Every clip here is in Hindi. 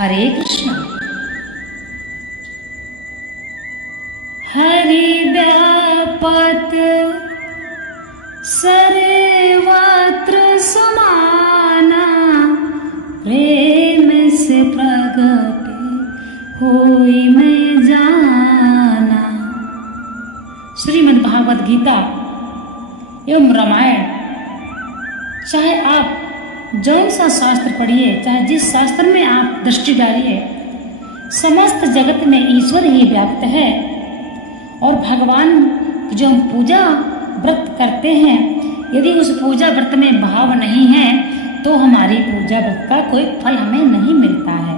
हरे कृष्ण। हरि व्यापत सर्वत्र समाना, प्रेम से प्रगट होई मैं जाना। श्रीमद् भागवत गीता एवं रामायण, चाहे आप जौन सा शास्त्र पढ़िए, चाहे जिस शास्त्र में आप दृष्टि डालिए, समस्त जगत में ईश्वर ही व्याप्त है। और भगवान की जो हम पूजा व्रत करते हैं, यदि उस पूजा व्रत में भाव नहीं है तो हमारी पूजा व्रत का कोई फल हमें नहीं मिलता है।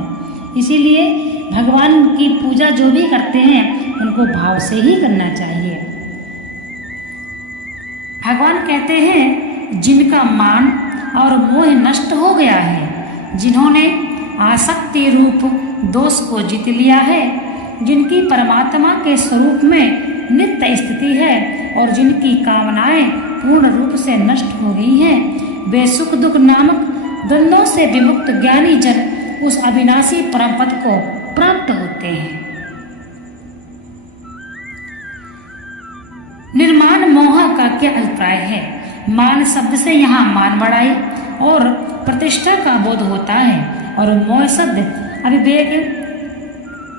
इसीलिए भगवान की पूजा जो भी करते हैं उनको भाव से ही करना चाहिए। भगवान कहते हैं, जिनका मान और मोह नष्ट हो गया है, जिन्होंने आसक्ति रूप दोष को जीत लिया है, जिनकी परमात्मा के स्वरूप में नित्य स्थिति है और जिनकी कामनाएं पूर्ण रूप से नष्ट हो गई हैं, वे सुख दुख नामक द्वंद्वों से विमुक्त ज्ञानी जन उस अविनाशी परम पद को प्राप्त होते हैं। निर्माण मोह का क्या अभिप्राय है? मान शब्द से यहाँ मान बढ़ाई और प्रतिष्ठा का बोध होता है, और मोह शब्द अविवेक,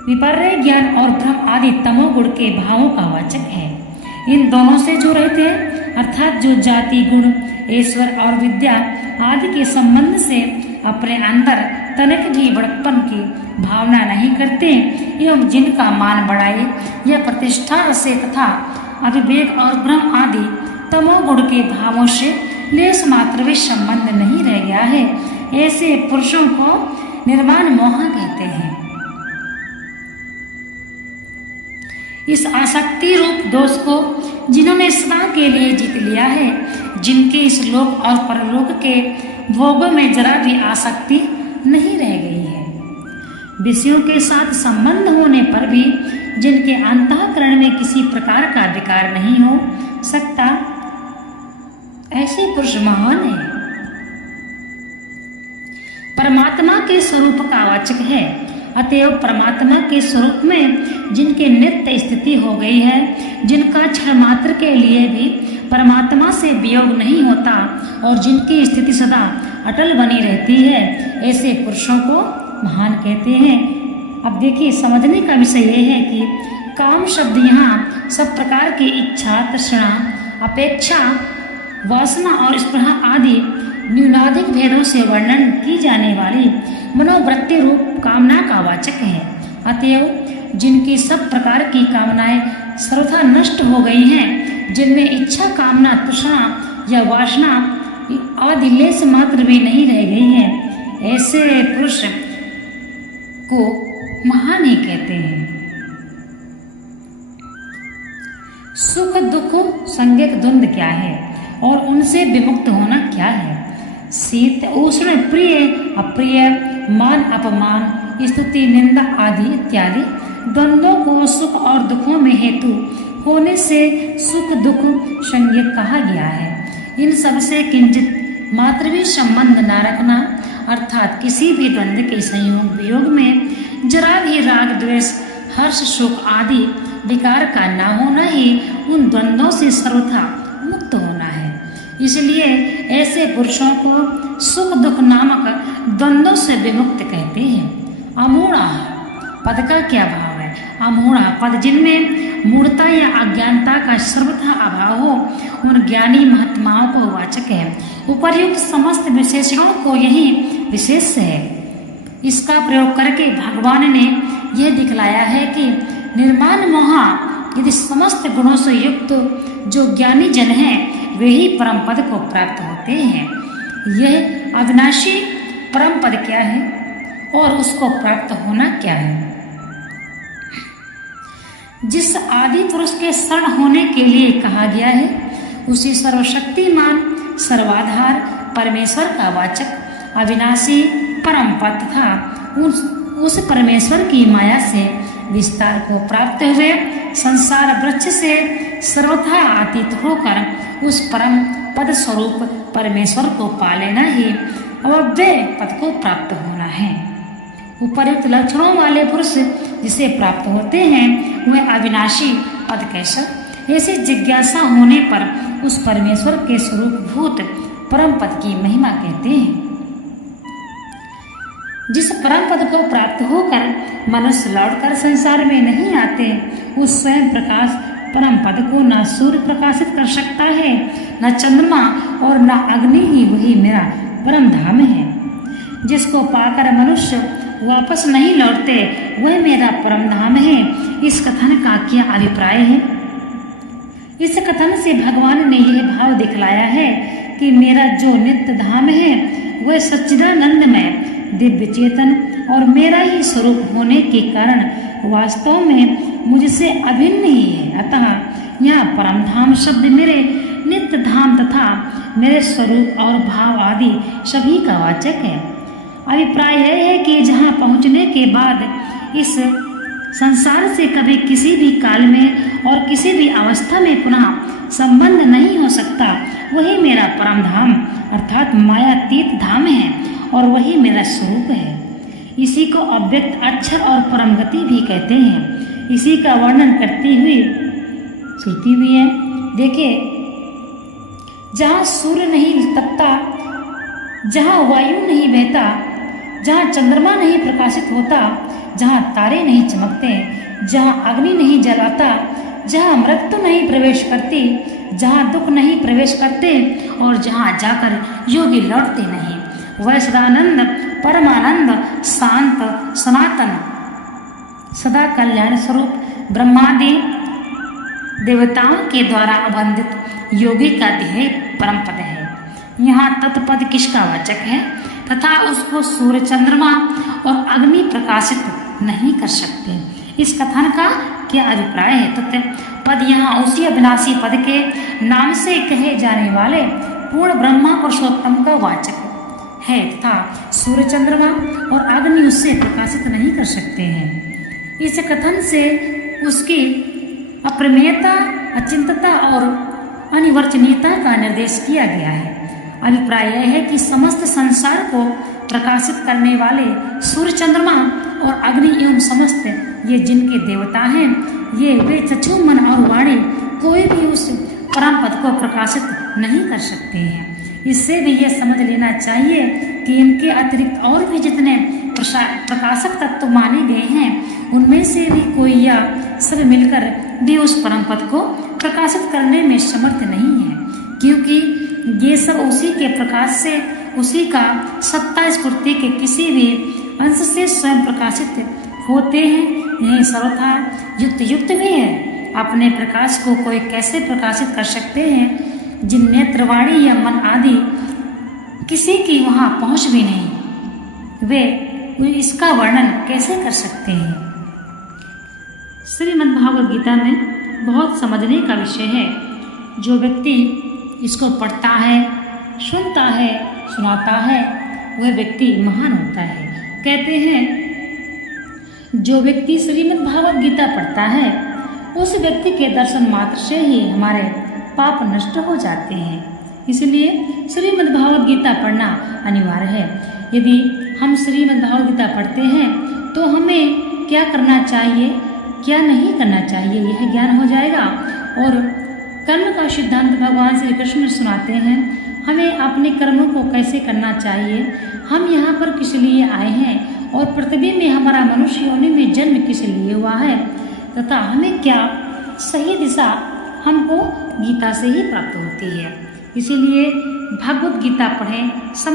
विपर्य ज्ञान और भ्रम आदि तमोगुण के भावों का वाचक है। इन दोनों से जो रहते हैं, अर्थात जो जाति गुण, ईश्वर और विद्या आदि के संबंध से अपने अंदर तनिक भी बड़प्पन की भावना नहीं करते, एवं जिनका मान बढ़ाए या प्रतिष्ठा से तथा अविवेक और भ्रम आदि तमोगुण के भावों से लेस मात्र भी संबंध नहीं रह गया है, ऐसे पुरुषों को निर्माण मोह कहते हैं। इस आसक्ति रूप दोष को जिन्होंने सदा के लिए जीत लिया है, जिनके इस लोक और परलोक के भोगों में जरा भी आसक्ति नहीं रह गई है, विषयों के साथ संबंध होने पर भी जिनके अंतःकरण में किसी प्रकार का विकार नहीं हो सकता, ऐसे पुरुष महान है। परमात्मा के स्वरूप का वाचक है, अतएव परमात्मा के स्वरूप में जिनके नित्य स्थिति हो गई है, जिनका क्षण मात्र के लिए भी परमात्मा से वियोग नहीं होता और जिनकी स्थिति सदा अटल बनी रहती है, ऐसे पुरुषों को महान कहते हैं। अब देखिए, समझने का विषय यह है कि काम शब्द यहाँ सब प्रकार की इच्छा, तृष्णा, अपेक्षा, वासना और स्पृहा आदि न्यूनाधिक भेदों से वर्णन की जाने वाली मनोवृत्ति रूप कामना का वाचक है। अतएव जिनकी सब प्रकार की कामनाएं सर्वथा नष्ट हो गई हैं, जिनमें इच्छा, कामना, तृष्णा या वासना आदि लेस मात्र भी नहीं रह गई है, ऐसे पुरुष को महान ही कहते हैं। सुख दुख संज्ञक द्वंद्व क्या है और उनसे विमुक्त होना क्या है? शीत उष्ण, प्रिय अप्रिय, मान अपमान, स्तुति निंदा आदि इत्यादि द्वंद्वों को सुख और दुखों में हेतु होने से सुख दुख संज्ञक कहा गया है। इन सब से किंचित मात्र भी संबंध न रखना, अर्थात किसी भी द्वंद्व के संयोग वियोग में जरा भी राग द्वेष हर्ष शोक आदि विकार का न होना ही उन द्वंद्वों से सर्वथा मुक्त होना है। इसलिए ऐसे पुरुषों को सुख दुख नामक द्वंद्वों से विमुक्त कहते हैं। अमूढ़ा पद का क्या भाव है? अमूढ़ा पद जिनमें मूढ़ता या अज्ञानता का सर्वथा अभाव हो, उन ज्ञानी महात्माओं को वाचक है। उपर्युक्त समस्त विशेषणों को यही विशेष है। इसका प्रयोग करके भगवान ने यह दिखलाया है कि निर्माण मोह यदि समस्त गुणों से युक्त जो ज्ञानी जन हैं, वे ही परम पद को प्राप्त होते हैं। यह अविनाशी परम पद क्या है और उसको प्राप्त होना क्या है? जिस आदि पुरुष के शरण होने के लिए कहा गया है, उसी सर्वशक्तिमान सर्वाधार परमेश्वर का वाचक अविनाशी परम पद था उस परमेश्वर की माया से विस्तार को प्राप्त हुए संसार वृक्ष से सर्वथा अतीत होकर उस परम पद स्वरूप परमेश्वर को पा लेना ही अव्यय पद को प्राप्त होना है। उपर्युक्त लक्षणों वाले पुरुष जिसे प्राप्त होते हैं वह अविनाशी पद कैसा? ऐसी जिज्ञासा होने पर उस परमेश्वर के स्वरूप भूत परम पद की महिमा कहते हैं। जिस परम पद को प्राप्त होकर मनुष्य लौटकर संसार में नहीं आते, उस स्वयं प्रकाश परम पद को न सूर्य प्रकाशित कर सकता है, न चंद्रमा और न अग्नि ही वही मेरा परम धाम है। जिसको पाकर मनुष्य वापस नहीं लौटते वह मेरा परम धाम है। इस कथन का क्या अभिप्राय है? इस कथन से भगवान ने यह भाव दिखलाया है कि मेरा जो नित्य धाम है वह सच्चिदानंदमय दिव्य चेतन और मेरा ही स्वरूप होने के कारण वास्तव में मुझसे अभिन्न ही है। अतः यहाँ परम धाम शब्द मेरे नित्य धाम तथा मेरे स्वरूप और भाव आदि सभी का वाचक है। अभिप्राय यह है कि जहाँ पहुँचने के बाद इस संसार से कभी किसी भी काल में और किसी भी अवस्था में पुनः संबंध नहीं हो सकता, वही मेरा परम धाम अर्थात मायातीत धाम है और वही मेरा स्वरूप है। इसी को अव्यक्त अक्षर और परम गति भी कहते हैं। इसी का वर्णन करती हुई श्रुति भी है। देखिए, जहाँ सूर्य नहीं तपता, जहाँ वायु नहीं बहता, जहाँ चंद्रमा नहीं प्रकाशित होता, जहाँ तारे नहीं चमकते, जहाँ अग्नि नहीं जलाता, जहाँ मृत्यु नहीं प्रवेश करती, जहाँ दुख नहीं प्रवेश करते और जहाँ जाकर योगी लौटते नहीं, वह सदानंद परमानंद शांत सनातन सदा कल्याण स्वरूप ब्रह्मादि देवताओं के द्वारा अवंदित योगी का ध्येय परम पद है। यहाँ तत्पद किसका वाचक है तथा उसको सूर्य चंद्रमा और अग्नि प्रकाशित नहीं कर सकते। इस कथन का क्या अभिप्राय है? तत्पद यहाँ उसी अविनाशी पद के नाम से कहे जाने वाले पूर्ण ब्रह्मा पुरुषोत्तम का वाचक है तथा सूर्य चंद्रमा और अग्नि उससे प्रकाशित नहीं कर सकते हैं। इस कथन से उसकी अप्रमेयता, अचिंतता और अनिवर्चनीयता का निर्देश किया गया है। अभिप्राय यह है कि समस्त संसार को प्रकाशित करने वाले सूर्य चंद्रमा और अग्नि एवं समस्त ये जिनके देवता हैं, ये वे चक्षु मन और वाणी कोई भी उस परम पद को प्रकाशित नहीं कर सकते हैं। इससे भी यह समझ लेना चाहिए कि इनके अतिरिक्त और भी जितने प्रकाशक तत्व माने गए हैं, उनमें से भी कोई या सब मिलकर भी उस परम पद को प्रकाशित करने में समर्थ नहीं है, क्योंकि ये सब उसी के प्रकाश से, उसी का सत्ता स्फूर्ति के किसी भी अंश से स्वयं प्रकाशित होते हैं। यह सर्वथा युक्त भी है। अपने प्रकाश को कोई कैसे प्रकाशित कर सकते हैं जिन नेत्रवाणी या मन आदि किसी की वहाँ पहुँच भी नहीं, वे इसका वर्णन कैसे कर सकते हैं? श्रीमद् भागवत गीता में बहुत समझने का विषय है। जो व्यक्ति इसको पढ़ता है, सुनता है, सुनाता है, वह व्यक्ति महान होता है। कहते हैं जो व्यक्ति श्रीमद् भागवत गीता पढ़ता है उस व्यक्ति के दर्शन मात्र से ही हमारे पाप नष्ट हो जाते हैं। इसलिए श्रीमद् भागवत गीता पढ़ना अनिवार्य है। यदि हम श्रीमद् भागवत गीता पढ़ते हैं तो हमें क्या करना चाहिए, क्या नहीं करना चाहिए, यह ज्ञान हो जाएगा। और कर्म का सिद्धांत भगवान श्री कृष्ण सुनाते हैं। हमें अपने कर्मों को कैसे करना चाहिए, हम यहाँ पर किस लिए आए हैं और पृथ्वी में हमारा मनुष्य योनि में जन्म किस लिए हुआ है, तथा हमें क्या सही दिशा हमको गीता से ही प्राप्त होती है। इसीलिए भगवत गीता पढ़ें, समय